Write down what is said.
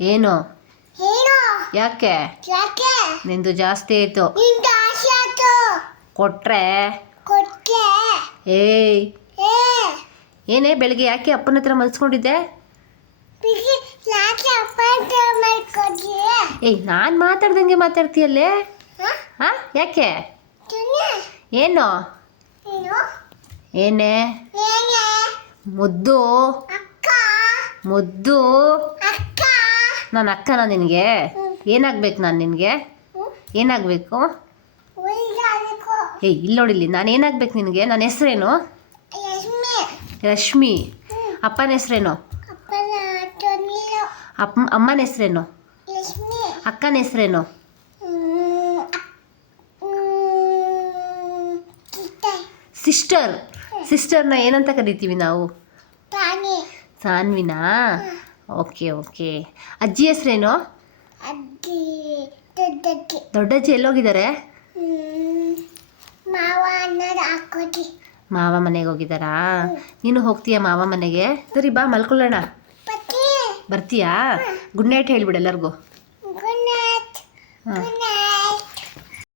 ಏನು ಏನು ಯಾಕೆ ಯಾಕೆ ನಿಂದು ಜಾಸ್ತಿ ಆಯಿತು ನಿಂದ ಆಸೆ ಆಯ್ತು ಕೊಟ್ರೆ ಕೊಟ್ಟೆ ಏಯ್ ಏ ಏನೇ ಬೆಳಿಗ್ಗೆ ಯಾಕೆ ಅಪ್ಪನ ಹತ್ರ ಮಲ್ಸ್ಕೊಂಡಿದ್ದೆ ಬಿಗಿ ಯಾಕೆ ಅಪ್ಪ ಮಾಡ್ಕೊಡಿ ಏಯ್ ನಾನು ಮಾತಾಡ್ದಂಗೆ ಮಾತಾಡ್ತೀಯಲ್ಲೇ ಹಾ ಹಾಂ ಯಾಕೆ ತುನೆ ಏನು ಏನು ಏನೇ ಏನೇ ಮುದ್ದು ಅಕ್ಕ ಮುದ್ದು ಅಕ್ಕ ನಾನು ಅಕ್ಕನ ನಿನಗೆ ಏನಾಗ್ಬೇಕು ನಾನು ನಿನಗೆ ಏನಾಗಬೇಕು ಉಯ್ಯಾಲಿಕೋ ಏಯ್ ಇಲ್ಲಿ ನೋಡಿಲ್ಲಿ ನಾನು ಏನಾಗ್ಬೇಕು ನಿನಗೆ ನನ್ನ ಹೆಸ್ರೇನು ಯಸ್ಮಿ ರಶ್ಮಿ ಅಪ್ಪನ ಹೆಸ್ರೇನು ಅಪ್ಪನ ತುನಿಲು ಅಮ್ಮನ ಹೆಸ್ರೇನು ಯಸ್ಮಿ ಅಕ್ಕನ ಹೆಸ್ರೇನು ಕಿತ್ತೆ ಸಿಸ್ಟರ್ನ ಏನಂತ ಕರಿತೀವಿ ನಾವು ತಾನಿ ಸಾನ್ವಿನಾ ಓಕೆ ಓಕೆ ಅಜ್ಜಿ ಹೆಸ್ರೇನು ಅಜ್ಜಿ ದೊಡ್ಡಜ್ಜಿ ದೊಡ್ಡಜ್ಜಿ ಎಲ್ಲೋಗಿದ್ದಾರೆ ಮಾವ ಅನ್ನೋದು ಹಾಕೋತಿ ಮಾವ ಮನೆಗೆ ಹೋಗಿದ್ದಾರಾ ನೀನು ಹೋಗ್ತೀಯಾ ಮಾವ ಮನೆಗೆ ಸರಿ ಬಾ ಮಲ್ಕೊಳ್ಳೋಣ ಪತಿ ಬರ್ತೀಯಾ ಗುಡ್ ನೈಟ್ ಹೇಳ್ಬಿಡು ಎಲ್ಲರಿಗೂ ಗುಡ್ ನೈಟ್ ಹಾಂ ಗುಡ್ ನೈಟ್